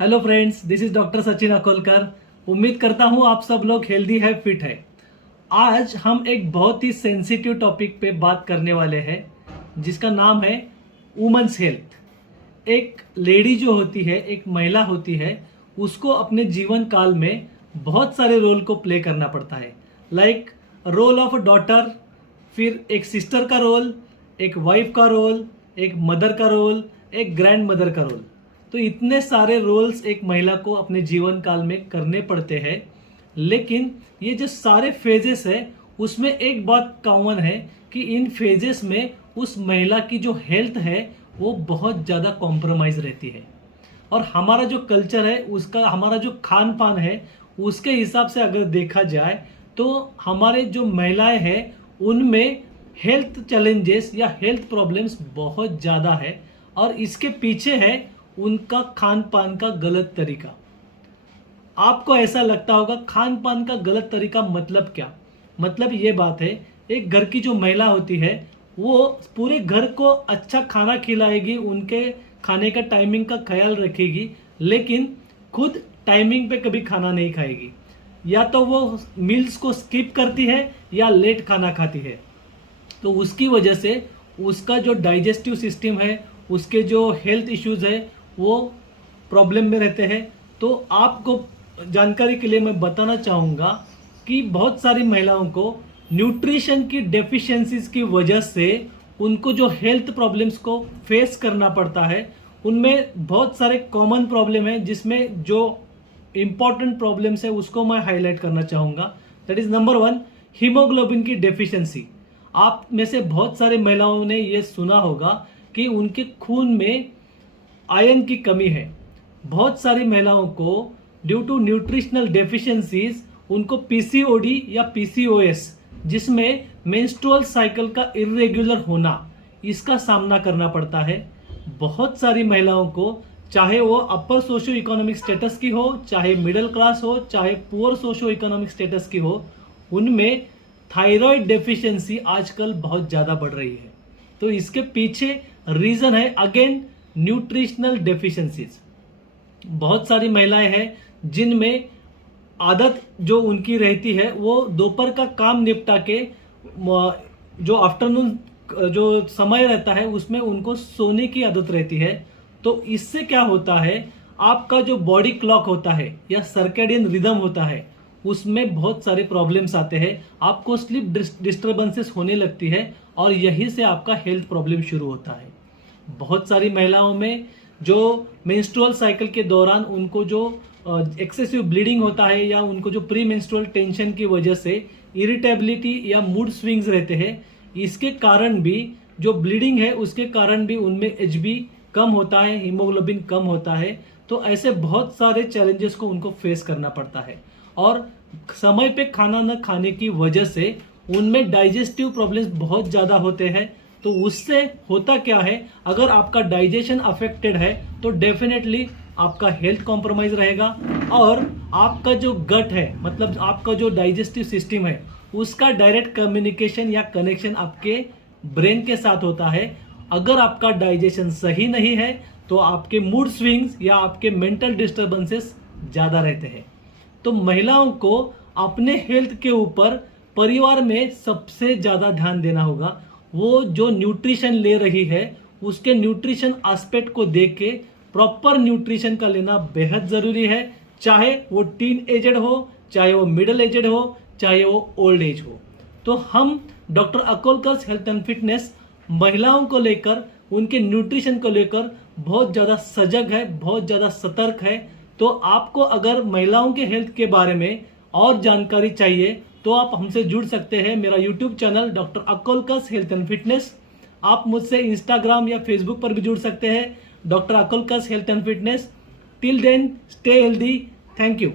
Hello friends, this is doctor Sachin Akolkar. उम्मीद करता हूँ आप सब लोग हेल्दी है, फिट है। आज हम एक बहुत ही सेंसिटिव टॉपिक पे बात करने वाले हैं जिसका नाम है वुमेन्स हेल्थ। एक लेडी जो होती है, एक महिला होती है, उसको अपने जीवन काल में बहुत सारे रोल को प्ले करना पड़ता है। लाइक रोल ऑफ डॉटर, फिर एक सिस्टर का रोल, एक वाइफ का रोल, एक मदर का रोल, एक ग्रैंड मदर का रोल। तो इतने सारे रोल्स एक महिला को अपने जीवन काल में करने पड़ते हैं। लेकिन ये जो सारे फेजेस है उसमें एक बात कॉमन है कि इन फेजेस में उस महिला की जो हेल्थ है वो बहुत ज़्यादा कॉम्प्रोमाइज़ रहती है। और हमारा जो कल्चर है, उसका हमारा जो खान पान है, उसके हिसाब से अगर देखा जाए तो हमारे जो महिलाएं हैं उनमें हेल्थ चैलेंजेस या हेल्थ प्रॉब्लम्स बहुत ज़्यादा है। और इसके पीछे है उनका खान पान का गलत तरीका। आपको ऐसा लगता होगा खान पान का गलत तरीका मतलब क्या? मतलब ये बात है, एक घर की जो महिला होती है वो पूरे घर को अच्छा खाना खिलाएगी, उनके खाने का टाइमिंग का ख्याल रखेगी, लेकिन खुद टाइमिंग पे कभी खाना नहीं खाएगी। या तो वो मील्स को स्किप करती है या लेट खाना खाती है। तो उसकी वजह से उसका जो डाइजेस्टिव सिस्टम है, उसके जो हेल्थ इश्यूज है वो प्रॉब्लम में रहते हैं। तो आपको जानकारी के लिए मैं बताना चाहूँगा कि बहुत सारी महिलाओं को न्यूट्रिशन की डेफिशिएंसीज की वजह से उनको जो हेल्थ प्रॉब्लम्स को फेस करना पड़ता है, उनमें बहुत सारे कॉमन प्रॉब्लम है जिसमें जो इम्पॉर्टेंट प्रॉब्लम्स है उसको मैं हाईलाइट करना चाहूँगा। दैट इज नंबर 1, हीमोग्लोबिन की डेफिशिएंसी। आप में से बहुत सारी महिलाओं ने ये सुना होगा कि उनके खून में आयरन की कमी है। बहुत सारी महिलाओं को ड्यू टू न्यूट्रिशनल डेफिशिएंसीज उनको पीसीओडी या पीसीओएस, जिसमें मेंस्ट्रुअल साइकिल का इरेगुलर होना, इसका सामना करना पड़ता है। बहुत सारी महिलाओं को, चाहे वो अपर सोशियो इकोनॉमिक स्टेटस की हो, चाहे मिडिल क्लास हो, चाहे पुअर सोशियो इकोनॉमिक स्टेटस की हो, उनमें थायराइड डेफिशिएंसी आजकल बहुत ज़्यादा बढ़ रही है। तो इसके पीछे रीज़न है अगेन न्यूट्रिशनल डेफिशिएंसीज। बहुत सारी महिलाएं हैं जिनमें आदत जो उनकी रहती है वो दोपहर का काम निपटा के जो आफ्टरनून जो समय रहता है उसमें उनको सोने की आदत रहती है। तो इससे क्या होता है, आपका जो बॉडी क्लॉक होता है या सर्केडियन रिदम होता है उसमें बहुत सारे प्रॉब्लम्स आते हैं। आपको स्लीप डिस्टर्बेंसेस होने लगती है और यहीं से आपका हेल्थ प्रॉब्लम शुरू होता है। बहुत सारी महिलाओं में जो मेंस्ट्रुअल साइकिल के दौरान उनको जो एक्सेसिव ब्लीडिंग होता है या उनको जो प्री मेंस्ट्रुअल टेंशन की वजह से इरिटेबिलिटी या मूड स्विंग्स रहते हैं, इसके कारण भी जो ब्लीडिंग है उसके कारण भी उनमें एचबी कम होता है, हीमोग्लोबिन कम होता है। तो ऐसे बहुत सारे चैलेंजेस को उनको फेस करना पड़ता है। और समय पे खाना न खाने की वजह से उनमें डाइजेस्टिव प्रॉब्लम्स बहुत ज़्यादा होते हैं। तो उससे होता क्या है, अगर आपका डाइजेशन अफेक्टेड है तो डेफिनेटली आपका हेल्थ कॉम्प्रोमाइज रहेगा। और आपका जो गट है, मतलब आपका जो डाइजेस्टिव सिस्टम है, उसका डायरेक्ट कम्युनिकेशन या कनेक्शन आपके ब्रेन के साथ होता है। अगर आपका डाइजेशन सही नहीं है तो आपके मूड स्विंग्स या आपके मेंटल डिस्टर्बेंसेस ज़्यादा रहते हैं। तो महिलाओं को अपने हेल्थ के ऊपर परिवार में सबसे ज़्यादा ध्यान देना होगा। वो जो न्यूट्रिशन ले रही है उसके न्यूट्रिशन एस्पेक्ट को देख के प्रॉपर न्यूट्रिशन का लेना बेहद ज़रूरी है। चाहे वो टीन एजड हो, चाहे वो मिडिल एजड हो, चाहे वो ओल्ड एज हो। तो हम doctor Akolkar health and fitness महिलाओं को लेकर, उनके न्यूट्रिशन को लेकर बहुत ज़्यादा सजग है, बहुत ज़्यादा सतर्क है। तो आपको अगर महिलाओं के हेल्थ के बारे में और जानकारी चाहिए तो आप हमसे जुड़ सकते हैं। मेरा YouTube channel doctor Akolkar health and fitness. आप मुझसे इंस्टाग्राम या फेसबुक पर भी जुड़ सकते हैं, doctor Akolkar health and fitness. Till then stay healthy. Thank you.